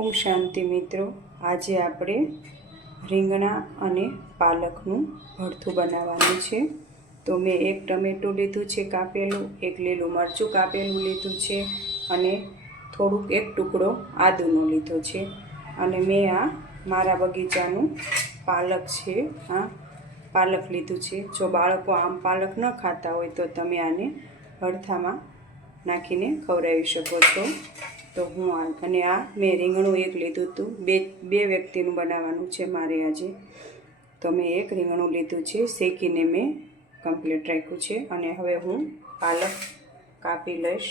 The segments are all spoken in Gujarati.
ઓમ શાંતિ મિત્રો, આજે આપણે રીંગણા અને પાલકનું ભરથું બનાવવાનું છે। તો મેં એક ટમેટું લીધું છે કાપેલું, એક લીલું મરચું કાપેલું લીધું છે અને થોડુંક એક ટુકડો આદુનો લીધો છે। અને મેં આ મારા બગીચાનું પાલક છે, આ પાલક લીધું છે। જો બાળકો આમ પાલક ન ખાતા હોય તો તમે આને ભરથામાં નાખીને ખવડાવી શકો છો। તો હું અને આ મેં રીંગણું એક લીધું હતું, બે વ્યક્તિનું બનાવવાનું છે મારે આજે। તો મેં એક રીંગણું લીધું છે, શેકીને મેં કમ્પ્લીટ રાખ્યું છે। અને હવે હું પાલક કાપી લઈશ।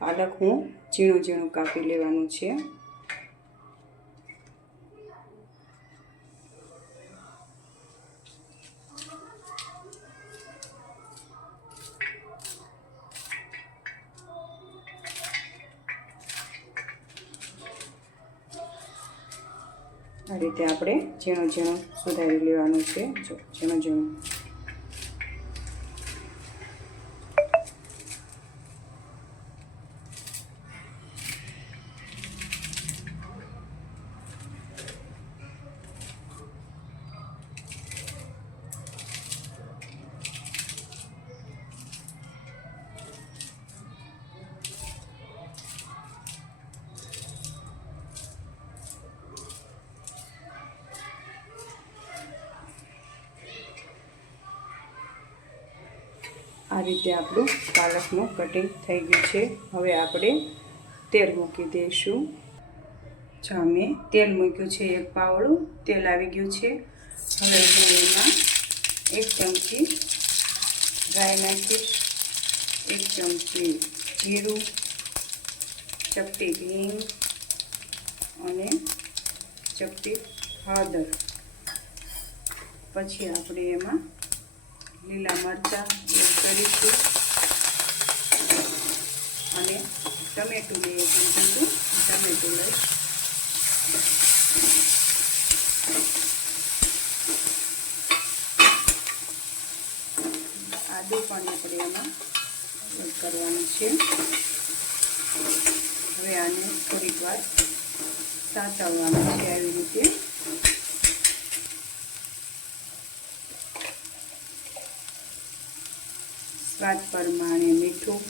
પાલક હું ઝીણું ઝીણું કાપી લેવાનું છે। આ રીતે આપણે ઝીણું ઝીણું સુધારી લેવાનું છે। જો ઝીણું ઝીણું આ રીતે આપણું પાલકનું કટિંગ થઈ ગયું છે। હવે આપણે તેલ મૂકી દઈશું। જો મેં તેલ મૂક્યું છે, એક પાવડું તેલ આવી ગયું છે। હવે હું એમાં 1 ચમચી રાઈ નાખીશ, 1 ચમચી જીરું, ચપટી હિંગ અને ચપટી હળદર। પછી આપણે એમાં લીલા મરચાં એડ કરીશું અને ટમેટું મેં એક લીધું હતું, ટમેટું લઈશ। આદું પણ આપણે એમાં એડ કરવાનું છે। હવે આને થોડીક વાર સાતળવાનું છે આવી રીતે। સ્વાદ પ્રમાણે મીઠું,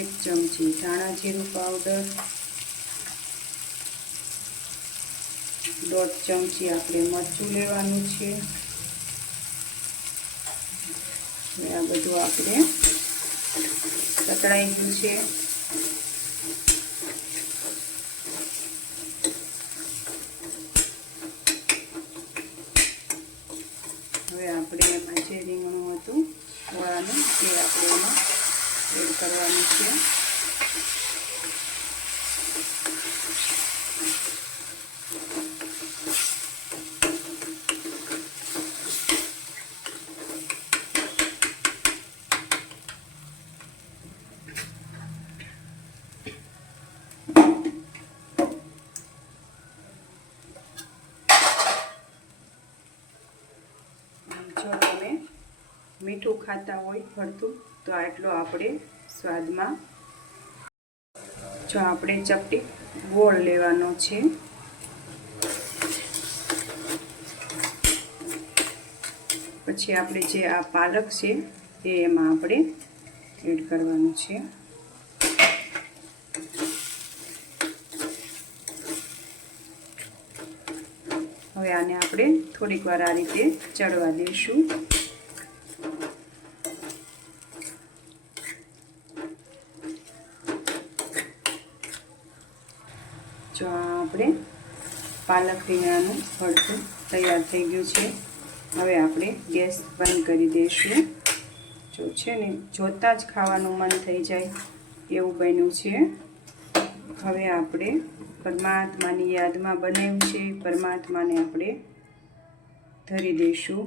એક ચમચી ધાણા જીરું પાવડર, 1.5 ચમચી આપણે મરચું લેવાનું છે। હવે આ બધું આપણે સતળાઈ ગયું છે। હવે આપણે એમાં જે રીંગણું હતું ઓળાનું તે આપણે એમાં એડ કરવાનું છે। જો તમે મીઠું ખાતા હોય ભરતું તો આટલો આપણે સ્વાદમાં, જો આપણે ચપટી ગોળ લેવાનો છે। પછી આપણે જે આ પાલક છે એ એમાં આપણે એડ કરવાનું છે। હવે આને આપણે થોડીક વાર આ રીતે ચડવા દઈશું। જો આપણે પાલક રીંગણાનું ભરથું તૈયાર થઈ ગયું છે। હવે આપણે ગેસ બંધ કરી દઈશું। જો છે ને જોતાં જ ખાવાનું મન થઈ જાય એવું બન્યું છે। હવે આપણે પરમાત્માની યાદમાં બનાવ્યું છે, પરમાત્માને આપણે ધરી દઈશું।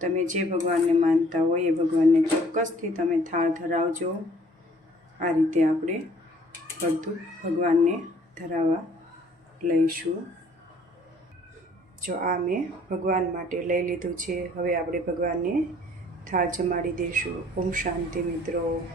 તમે જે ભગવાનને માનતા હોય એ ભગવાનને ચોક્કસથી તમે થાળ ધરાવજો। આ રીતે આપણે બધું ભગવાનને ધરાવવા લઈશું। જો આ મેં ભગવાન માટે લઈ લીધું છે. હવે આપણે ભગવાનને થાળ જમાડી દઈશું. ઓમ શાંતિ મિત્રો.